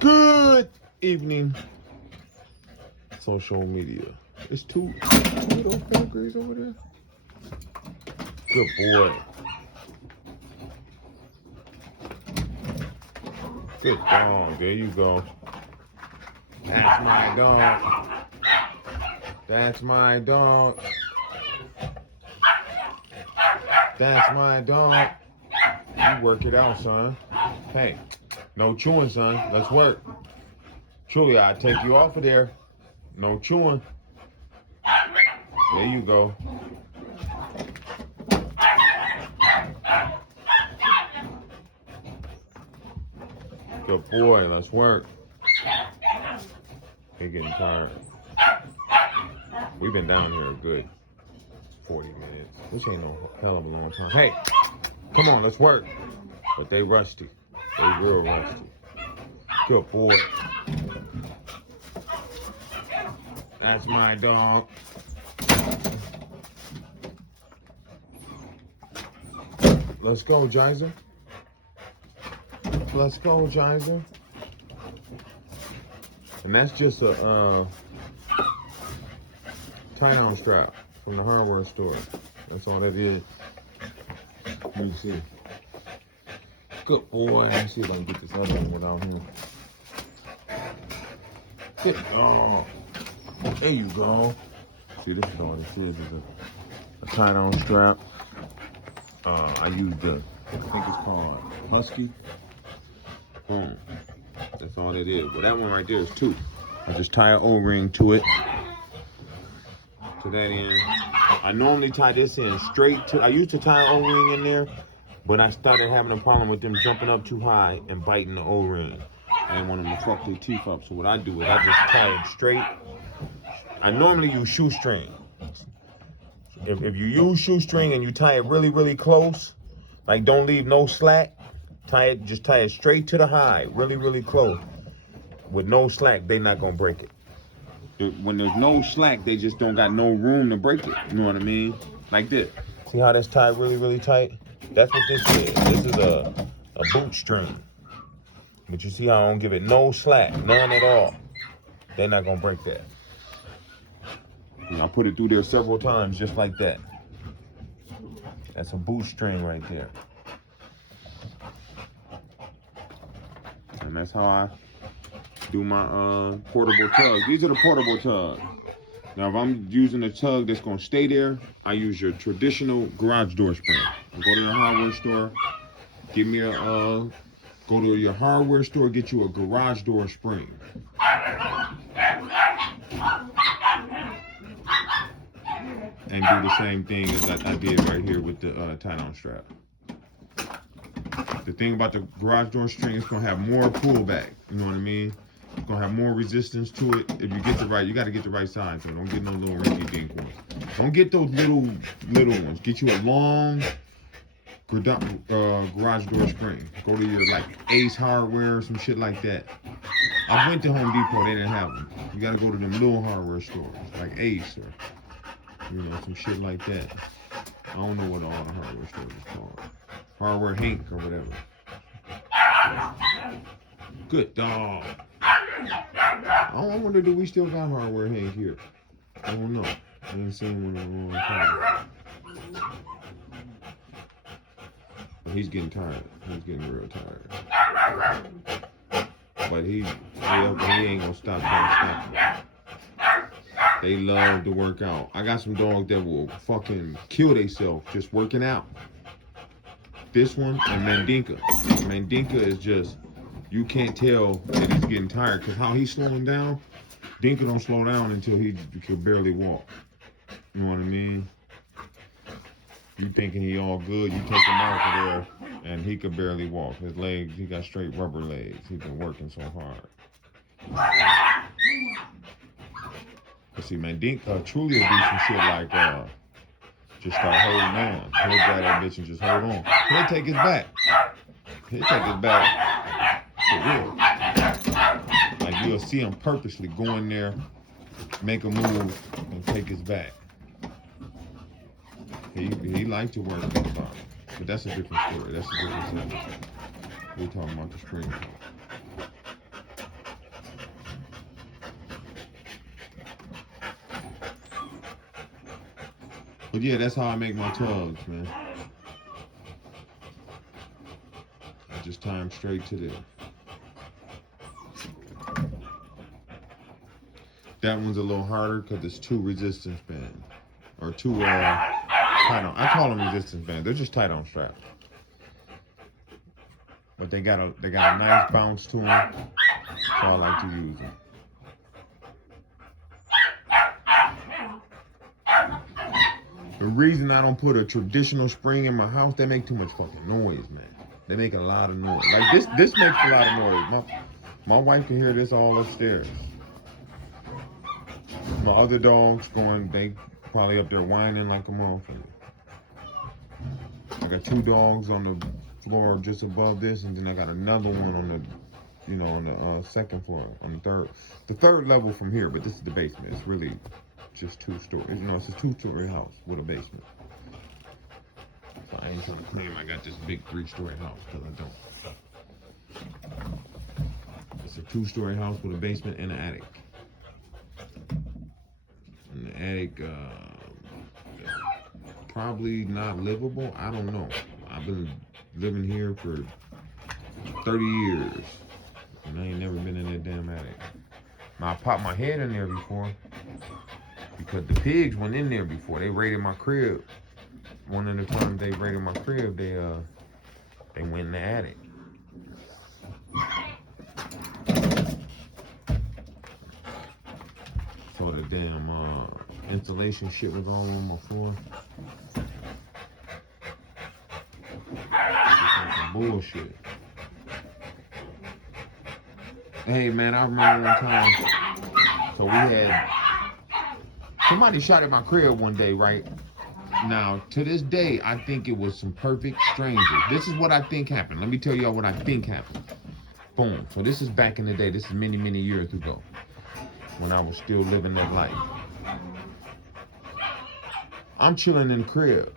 Good evening, social media. It's two of those fuckers over there. Good boy. Good dog. There you go. That's my dog. That's my dog. That's my dog. You work it out, son. Hey, no chewing, son. Let's work. Truly, I take you off of there. No chewing. There you go. Good boy. Let's work. He getting tired. We've been down here a good 40 minutes. Which ain't no hell of a long time. Hey, come on, let's work. But they rusty. They real rusty. Good boy. That's my dog. Let's go, Gizer. Let's go, Gizer. And that's just a tie-on strap from the hardware store. That's all that is. You can see. Good boy. Let me see if I can get this other one without him. Good dog. There you go. See, this is all this is a tie-on strap. I used I think it's called Husky. Boom. That's all it is. But that one right there is two. I just tie an O-ring to it. To that end. I normally tie this in straight to, I used to tie an O-ring in there, but I started having a problem with them jumping up too high and biting the O-ring. I didn't want them to fuck their teeth up. So what I do is I just tie it straight. I normally use shoestring. If you use shoestring and you tie it really, really close, like don't leave no slack, just tie it straight to the high, really, really close. With no slack, they not gonna break it. When there's no slack, they just don't got no room to break it. You know what I mean? Like this. See how that's tied really, really tight? That's what this is. This is a boot string. But you see how I don't give it no slack, none at all. They're not gonna break that. I put it through there several times just like that. That's a boot string right there. And that's how I do my portable tugs. These are the portable tugs. Now if I'm using a tug that's gonna stay there, I use your traditional garage door spring. Go to the hardware store, give me go to your hardware store, get you a garage door spring. And do the same thing as I did right here with the tie-on strap. The thing about the garage door string, it's gonna have more pullback. You know what I mean? It's gonna have more resistance to it. If you get the right, you gotta get the right size. So don't get no little rinky-dink ones. Don't get those little ones. Get you a long garage door spring. Go to your like Ace Hardware or some shit like that. I went to Home Depot, they didn't have them. You gotta go to them little hardware stores like Ace or some shit like that. I don't know what all the hardware stores is called. Hardware Hank or whatever. Good dog. I wonder, do we still got Hardware Hank here? I don't know. I ain't seen one in a long time. But he's getting tired. He's getting real tired. But he ain't gonna stop trying to stop. They love to work out. I got some dogs that will fucking kill themselves just working out. This one and Mandinka. Mandinka is just, you can't tell that he's getting tired because how he's slowing down, Dinka don't slow down until he can barely walk. You know what I mean? You thinking he all good, you take him out of there and he could barely walk. His legs, he got straight rubber legs. He's been working so hard. But see, Mandinka truly will do some shit like just start holding on. He'll grab that bitch and just hold on. He'll take his back. He'll take his back for real. Like you'll see him purposely go in there, make a move, and take his back. He likes to work at the bottom. But that's a different story. That's a different subject. We're talking about the string. But yeah, that's how I make my tugs, man. I just tie them straight to there. That one's a little harder because it's 2 resistance bands. Or 2 tight on. I call them resistance bands. They're just tight on straps. But they got a nice bounce to them. So I like to use them. The reason I don't put a traditional spring in my house, they make too much fucking noise, man. They make a lot of noise. Like this makes a lot of noise. My wife can hear this all upstairs. My other dogs they probably up there whining like a motherfucker. I got 2 dogs on the floor just above this, and then I got another one on the, on the second floor, on the third level from here. But this is the basement. It's really just 2 stories. It's a 2-story house with a basement. So I ain't trying to claim I got this big 3-story house, because I don't. It's a 2-story house with a basement and an attic. And the attic, probably not livable. I don't know. I've been living here for 30 years, and I ain't never been in that damn attic. Now, I popped my head in there before because the pigs went in there before. They raided my crib. One of the times they raided my crib, they went in the attic. So the damn insulation shit was all on my floor. Some bullshit. Hey man, I remember one time. So we had somebody shot at my crib one day, right? Now, to this day, I think it was some perfect strangers. This is what I think happened. Let me tell y'all what I think happened. Boom. So this is back in the day. This is many, many years ago, when I was still living that life. I'm chilling in the crib.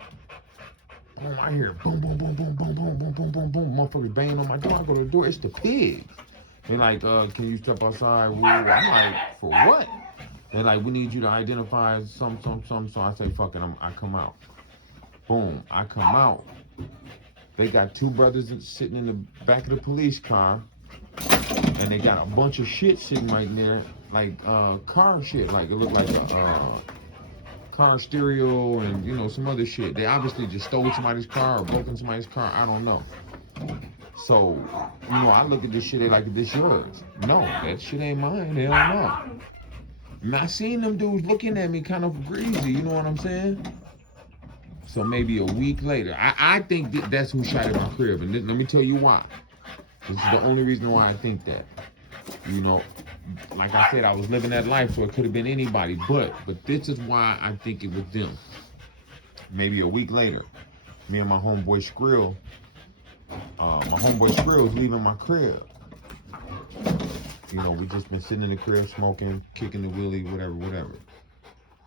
Boom, I hear boom, boom, boom, boom, boom, boom, boom, boom, boom, boom. Motherfuckers banging on my door. I go to the door. It's the pigs. They're like, can you step outside? I'm like, for what? They're like, we need you to identify some. So I say, fuck it, I come out. Boom, I come out. They got 2 brothers sitting in the back of the police car, and they got a bunch of shit sitting right there, like car shit. Like it looked like a car stereo and some other shit. They obviously just stole somebody's car or broke into somebody's car. I don't know. So, I look at this shit, they like, is this yours? No, that shit ain't mine. Hell no. And I seen them dudes looking at me kind of greasy, you know what I'm saying? So maybe a week later, I think that's who shot at my crib. And let me tell you why. This is the only reason why I think that. Like I said, I was living that life, so it could have been anybody. But this is why I think it was them. Maybe a week later, me and my homeboy Skrill, was leaving my crib. We just been sitting in the crib smoking, kicking the wheelie, whatever.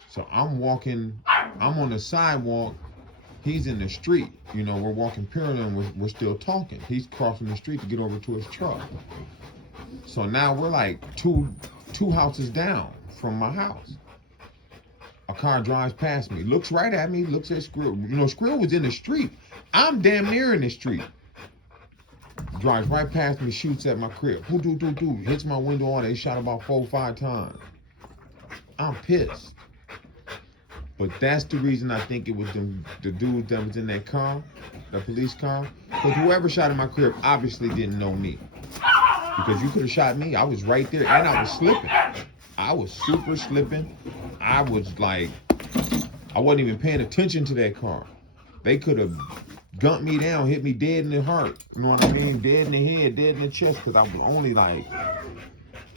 So I'm on the sidewalk. He's in the street. We're walking parallel and we're still talking. He's crossing the street to get over to his truck. So now we're like two houses down from my house. A car drives past me, looks right at me, looks at Skrill. Skrill was in the street. I'm damn near in the street. Drives right past me, shoots at my crib. Hits my window on. They shot about 4 or 5 times. I'm pissed. But that's the reason I think it was the dude that was in that car, the police car. Because whoever shot at my crib obviously didn't know me. Because you could have shot me. I was right there, and I was slipping. I was super slipping. I was like, I wasn't even paying attention to that car. They could have gunned me down, hit me dead in the heart. You know what I mean? Dead in the head, dead in the chest, because I was only like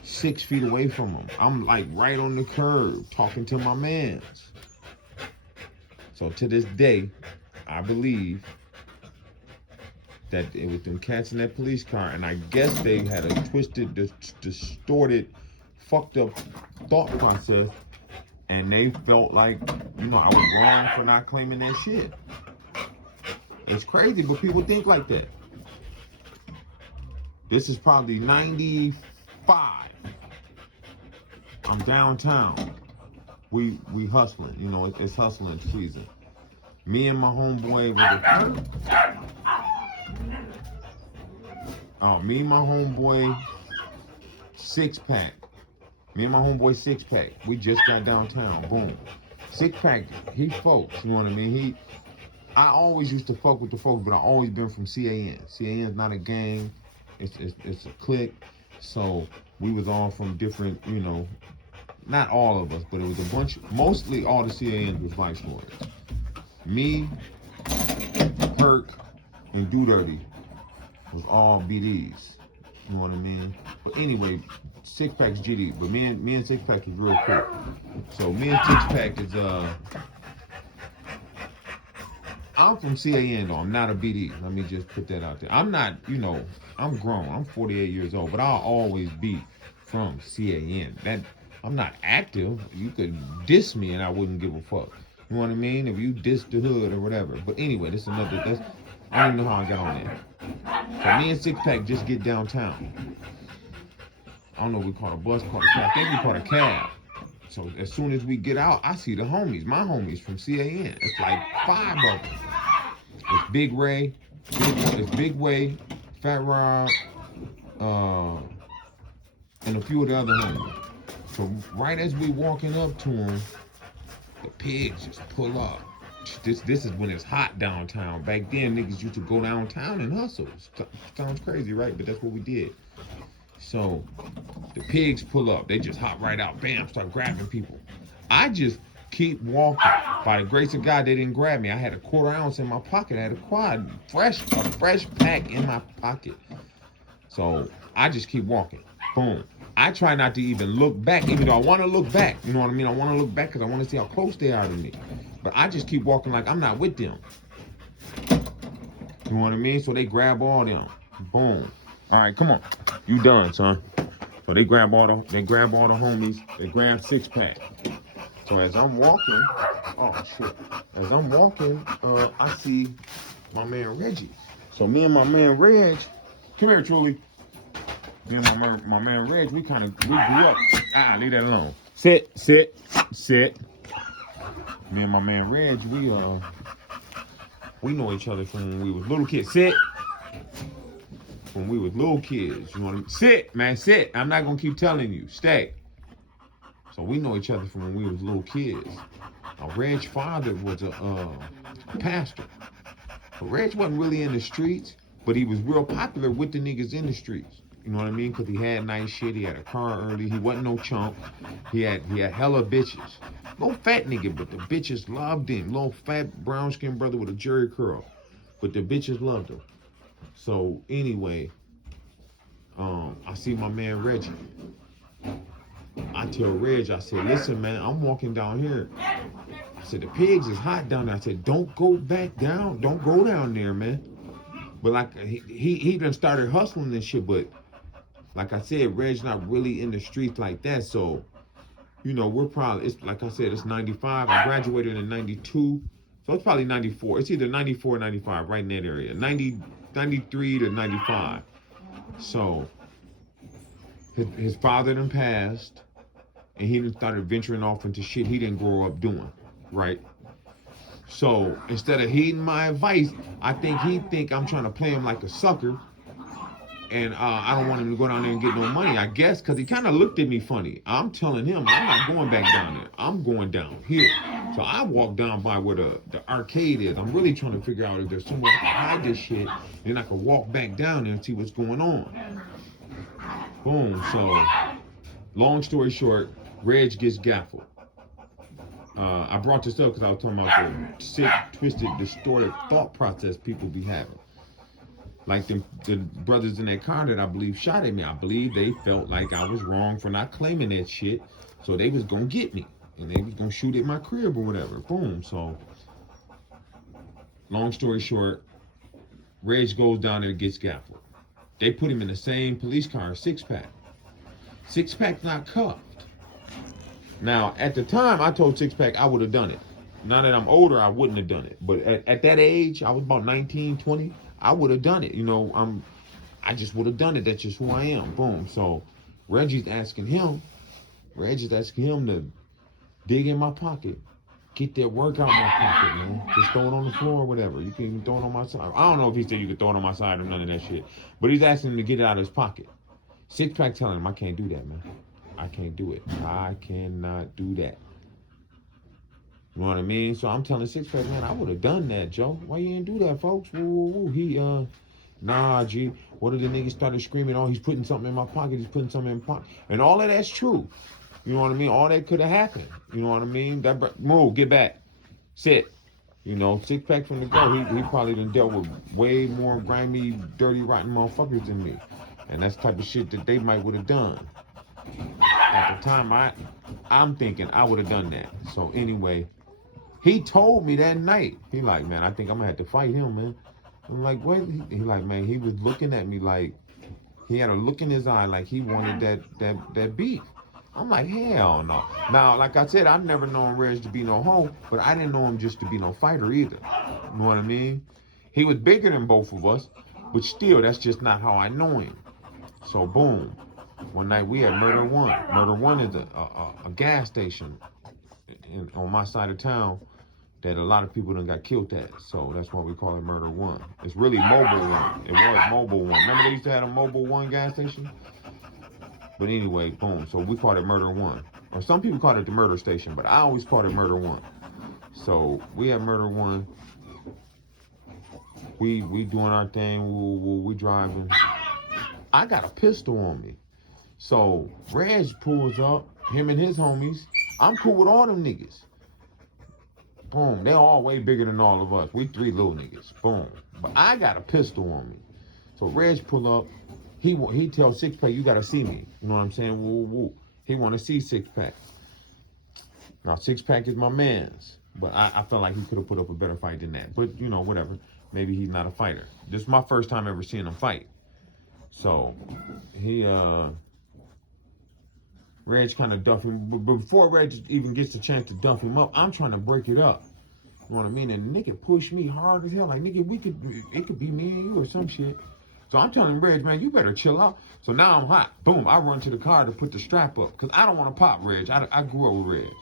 6 feet away from them. I'm like right on the curb talking to my mans. So to this day, I believe that it was them cats in that police car, and I guess they had a twisted, distorted, fucked up thought process, and they felt like, I was wrong for not claiming that shit. It's crazy, but people think like that. This is probably 95. I'm downtown. We hustling, it's hustling season. Me and my homeboy was me and my homeboy 6-pack. Me and my homeboy 6-pack. We just got downtown. Boom. 6-pack. He folks. You know what I mean? I always used to fuck with the folks, but I always been from CAN. CAN's not a gang. It's a clique. So we was all from different, you know, not all of us, but it was a bunch. Mostly all the CANs was vice lords. Me, Perk, and Do Dirty was all BDs. You know what I mean? But anyway, 6-pack's GD. But me and 6-pack is real cool. So me and 6-pack is I'm from CAN though. I'm not a BD. Let me just put that out there. I'm not, you know, I'm grown. I'm 48 years old, but I'll always be from CAN. That I'm not active. You could diss me and I wouldn't give a fuck. You know what I mean? If you diss the hood or whatever. But anyway, I don't even know how I got on that. So me and 6-pack just get downtown. I don't know if we caught a bus, caught a cab. I think we caught a cab. So as soon as we get out, I see the homies, my homies from CAN. It's like 5 of them. It's Big Ray, it's Big Way, Fat Rod, and a few of the other homies. So right as we walking up to them, the pigs just pull up. This is when it's hot downtown. Back then, niggas used to go downtown and hustle. Sounds crazy, right? But that's what we did. So the pigs pull up. They just hop right out. Bam, start grabbing people. I just keep walking. By the grace of God, they didn't grab me. I had a 1/4 ounce in my pocket. I had a fresh pack in my pocket. So I just keep walking. Boom. I try not to even look back, even though I want to look back. You know what I mean? I want to look back because I want to see how close they are to me. But I just keep walking like I'm not with them. You know what I mean? So they grab all them. Boom. All right, come on. You done, son. So they grab all the homies. They grab 6-pack. So as I'm walking, as I'm walking, I see my man Reggie. So me and my man Reg, come here, Truly. Me and my man Reg, we grew up. Leave that alone. Sit. Me and my man Reg, we know each other from when we was little kids. Sit. When we was little kids, you know what I mean? Sit, man, sit. I'm not gonna keep telling you. Stay. So we know each other from when we was little kids. Reg's father was a pastor. But Reg wasn't really in the streets, but he was real popular with the niggas in the streets. You know what I mean? Because he had nice shit. He had a car early. He wasn't no chump. He had hella bitches. No fat nigga, but the bitches loved him. Little fat brown skinned brother with a jerry curl. But the bitches loved him. So anyway, I see my man Reggie. I tell Reg, I said, listen, man, I'm walking down here. I said, the pigs is hot down there. I said, don't go back down. Don't go down there, man. But like, he done started hustling and shit, but like I said, Reg's not really in the streets like that. So, you know, it's like I said, it's 95. I graduated in 92. So it's probably 94. It's either 94 or 95, right in that area. 93 to 95. So his father done passed, and he done started venturing off into shit he didn't grow up doing, right? So instead of heeding my advice, I think he think I'm trying to play him like a sucker, and I don't want him to go down there and get no money, I guess, because he kind of looked at me funny. I'm telling him, I'm not going back down there. I'm going down here. So I walk down by where the arcade is. I'm really trying to figure out if there's somewhere I can hide this shit, and I can walk back down there and see what's going on. Boom. So, long story short, Reg gets gaffled. I brought this up because I was talking about the sick, twisted, distorted thought process people be having. Like the brothers in that car that I believe shot at me. I believe they felt like I was wrong for not claiming that shit. So they was going to get me. And they was going to shoot at my crib or whatever. Boom. So, long story short, Reg goes down there and gets gaffled. They put him in the same police car, 6-pack. 6-pack's not cuffed. Now, at the time, I told 6-pack I would have done it. Now that I'm older, I wouldn't have done it. But at that age, I was about 19, 20, I would have done it. You know, I just would have done it. That's just who I am. Boom. So Reggie's asking him to dig in my pocket Get that work out my pocket, man. Just throw it on the floor or whatever. You can even throw it on my side. I don't know if he said you could throw it on my side or none of that shit. But he's asking him to get it out of his pocket. Six Pack telling him, I can't do that, man. I can't do it. I cannot do that. You know what I mean? So I'm telling Six Pack, man, I would have done that, Joe. Why you ain't do that, folks? Woo, woo, woo. Nah, G. What if the nigga started screaming, oh, he's putting something in my pocket, he's putting something in my pocket. And all of that's true. You know what I mean? All that could have happened. You know what I mean? Move, get back. Sit. You know, Six Pack from the go, he probably done dealt with way more grimy, dirty, rotten motherfuckers than me. And that's the type of shit that they might would have done. At the time, I'm thinking I would have done that. So anyway, he told me that night. He like, man, I think I'm gonna have to fight him, man. I'm like, what? He like, man, he was looking at me like, he had a look in his eye like he wanted that beef. I'm like, hell no. Now, like I said, I've never known Reg to be no hoe, but I didn't know him just to be no fighter either. You know what I mean? He was bigger than both of us, but still, that's just not how I know him. So, boom. One night we had Murder One. Murder One is a gas station on my side of town that a lot of people done got killed at. So that's why we call it Murder One. It's really Mobile One. It was Mobile One. Remember they used to have a Mobile One gas station? But anyway, boom. So we called it Murder One. Or some people call it the murder station, but I always called it Murder One. So we had Murder One. We doing our thing. We driving. I got a pistol on me. So Reg pulls up, him and his homies. I'm cool with all them niggas. Boom. They're all way bigger than all of us. We three little niggas. Boom. But I got a pistol on me. So Reg pull up. He tells Six Pack, you gotta see me. You know what I'm saying? Woo, woo. He wanna see Six Pack. Now Six Pack is my man's. But I felt like he could have put up a better fight than that. But you know, whatever. Maybe he's not a fighter. This is my first time ever seeing him fight. So Reg kind of duff him. But before Reg even gets the chance to duff him up, I'm trying to break it up. You know what I mean? And the nigga pushed me hard as hell. Like, nigga, it could be me and you or some shit. So I'm telling Reg, man, you better chill out. So now I'm hot. Boom, I run to the car to put the strap up. Because I don't want to pop Reg. I grew up with Reg.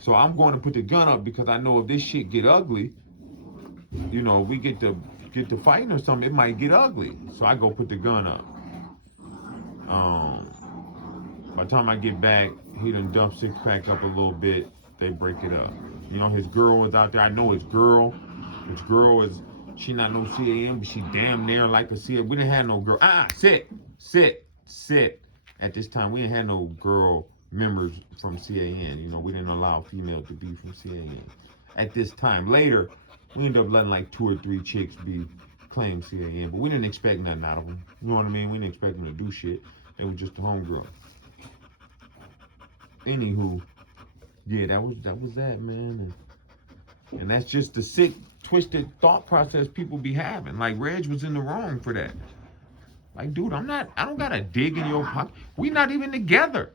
So I'm going to put the gun up because I know if this shit get ugly, you know, we get to fighting or something, it might get ugly. So I go put the gun up. By the time I get back, he done dumped Six Pack up a little bit. They break it up. You know, his girl was out there. I know his girl. His girl is, she not no CAN, but she damn near like a CAN. We didn't have no girl. Sit. At this time, we didn't have no girl members from CAN. You know, we didn't allow females to be from CAN. At this time, later, we ended up letting like 2 or 3 chicks be claim CAN, but we didn't expect nothing out of them. You know what I mean? We didn't expect them to do shit. They were just a homegirl. Anywho, yeah, that was that, man. And that's just the sick, twisted thought process people be having. Like, Reg was in the wrong for that. Like, dude, I don't gotta dig in your pocket. We not even together.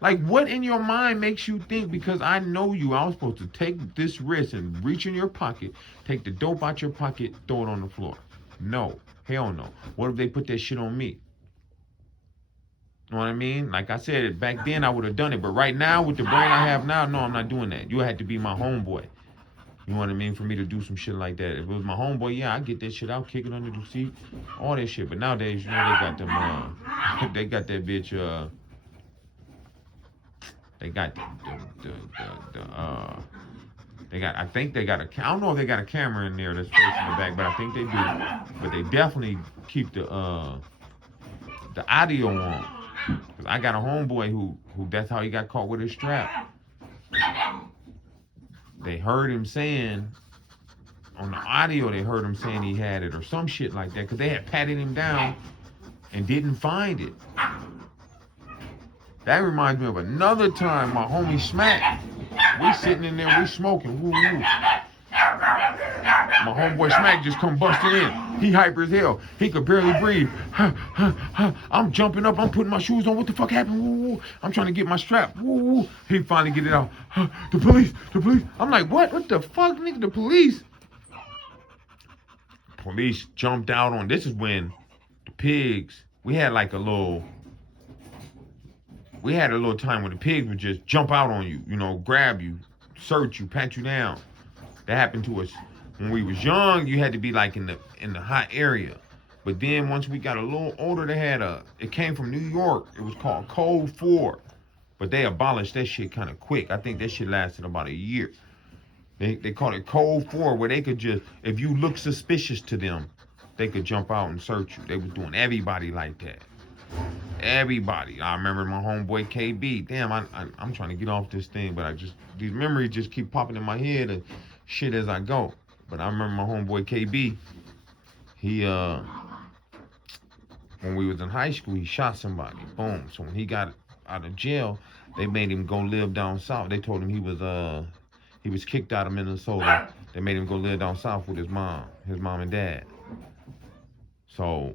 Like, what in your mind makes you think, because I know you, I was supposed to take this risk and reach in your pocket, take the dope out your pocket, throw it on the floor? No. Hell no. What if they put that shit on me? You know what I mean? Like I said, back then I would have done it. But right now, with the brain I have now, no, I'm not doing that. You had to be my homeboy. You know what I mean? For me to do some shit like that. If it was my homeboy, yeah, I'd get that shit out, kick it under the seat, all that shit. But nowadays, you know, they got them, they got that bitch, they got they got, I think they got I don't know if they got a camera in there that's facing the back, but I think they do. But they definitely keep the audio on. Cause I got a homeboy who that's how he got caught with his strap. They heard him saying, on the audio, they heard him saying he had it or some shit like that. Cause they had patted him down and didn't find it. That reminds me of another time my homie Smack. We sitting in there, we smoking. Woo woo. My homeboy Smack just come busting in. He hyper as hell. He could barely breathe. I'm jumping up. I'm putting my shoes on. What the fuck happened? Woo, woo. I'm trying to get my strap. Woo, woo. He finally get it out. The police. I'm like, what? What the fuck, nigga? The police? Police jumped out on. This is when the pigs. We had like a little we had a little time when the pigs would just jump out on you, you know, grab you, search you, pat you down. That happened to us when we was young. You had to be like in the hot area. But then once we got a little older, it came from New York. It was called Code 4. But they abolished that shit kind of quick. I think that shit lasted about a year. They called it Code 4, where they could just, if you look suspicious to them, they could jump out and search you. They was doing everybody like that. Everybody. I remember my homeboy KB. Damn, I'm trying to get off this thing, but these memories just keep popping in my head and shit as I go. But I remember my homeboy KB. He when we was in high school, he shot somebody. Boom. So when he got out of jail, they made him go live down south. They told him he was kicked out of Minnesota. They made him go live down south with his mom and dad. So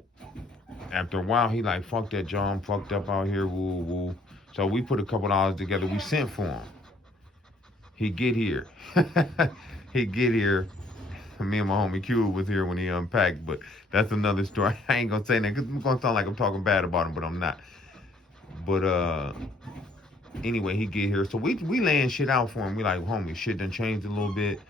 after a while, he like, fuck that, John, fucked up out here, woo, woo. So we put a couple dollars together. We sent for him. He get here. He get here. Me and my homie Q was here when he unpacked, but that's another story. I ain't gonna say that because it's gonna sound like I'm talking bad about him, but I'm not. But anyway, he get here. So we laying shit out for him. We like, homie, shit done changed a little bit.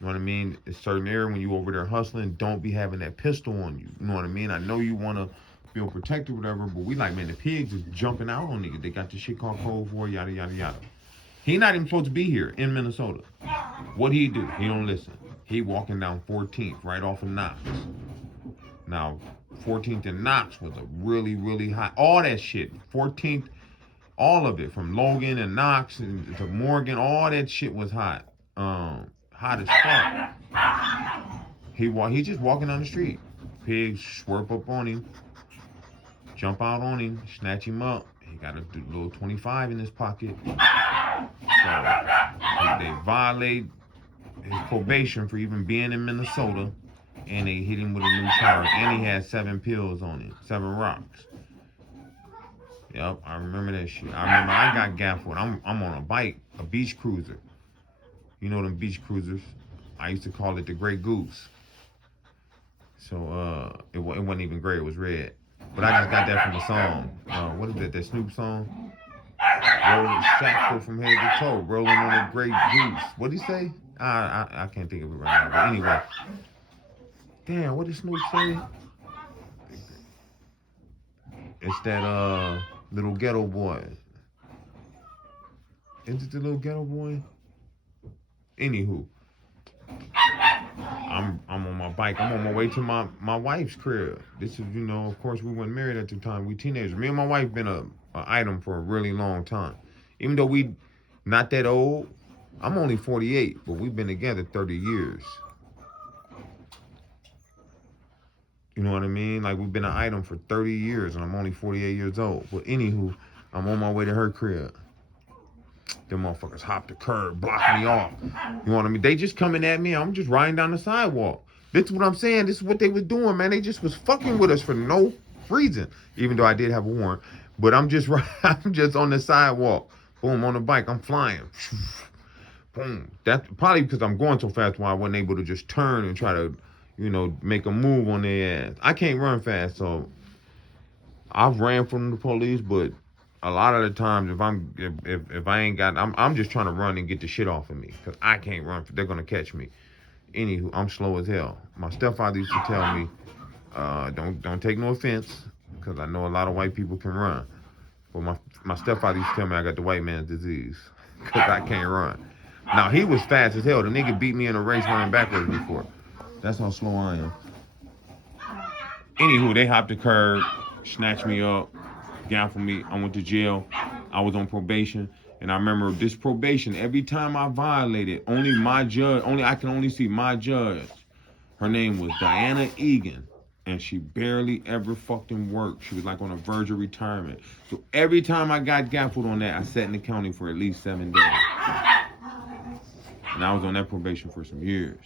You know what I mean? It's certain area when you over there hustling, don't be having that pistol on you. You know what I mean? I know you wanna feel protected or whatever, but we like, man, the pigs is jumping out on niggas. They got this shit called Code 4, yada, yada, yada. He not even supposed to be here in Minnesota. What he do? He don't listen. He walking down 14th, right off of Knox. Now, 14th and Knox was a really, really hot, all that shit. 14th, all of it, from Logan and Knox and to Morgan, all that shit was hot. Hot as fuck. He just walking down the street. Pigs swerve up on him, jump out on him, snatch him up. He got a little 25 in his pocket. So they violate his probation for even being in Minnesota, and they hit him with a new charge. And he had 7 pills on him, 7 rocks. Yep, I remember that shit. I remember I got gaffled. I'm on a bike, a beach cruiser. You know them beach cruisers. I used to call it the Grey Goose. So it wasn't even gray, it was red. But I just got that from the song. What is that Snoop song? Rolling shackled from head to toe, rolling on a Grey Goose. What'd he say? I can't think of it right now. But anyway. Damn, what did Snoop say? It's that little ghetto boy. Is it the little ghetto boy? Anywho. I'm on my bike. I'm on my way to my wife's crib. This is, you know, of course we weren't married at the time. We teenagers. Me and my wife been a item for a really long time. Even though we not that old. I'm only 48, but we've been together 30 years. You know what I mean? Like, we've been an item for 30 years, and I'm only 48 years old. But anywho, I'm on my way to her crib. Them motherfuckers hop the curb, block me off. You know what I mean? They just coming at me. I'm just riding down the sidewalk. This is what I'm saying. This is what they was doing, man. They just was fucking with us for no reason. Even though I did have a warrant. But I'm just on the sidewalk. Boom, on the bike. I'm flying. Boom. That's probably because I'm going so fast why I wasn't able to just turn and try to, you know, make a move on their ass. I can't run fast, so I've ran from the police, but a lot of the times if I ain't got, I'm just trying to run and get the shit off of me because I can't run. They're gonna catch me. Anywho, I'm slow as hell. My stepfather used to tell me, don't take no offense because I know a lot of white people can run, but my stepfather used to tell me I got the white man's disease because I can't run. Now he was fast as hell. The nigga beat me in a race running backwards before. That's how slow I am. Anywho, they hopped the curb, snatched me up, gaffled me. I went to jail. I was on probation. And I remember this probation, every time I violated, I can only see my judge. Her name was Diana Egan. And she barely ever fucking worked. She was like on the verge of retirement. So every time I got gaffled on that, I sat in the county for at least 7 days. And I was on that probation for some years.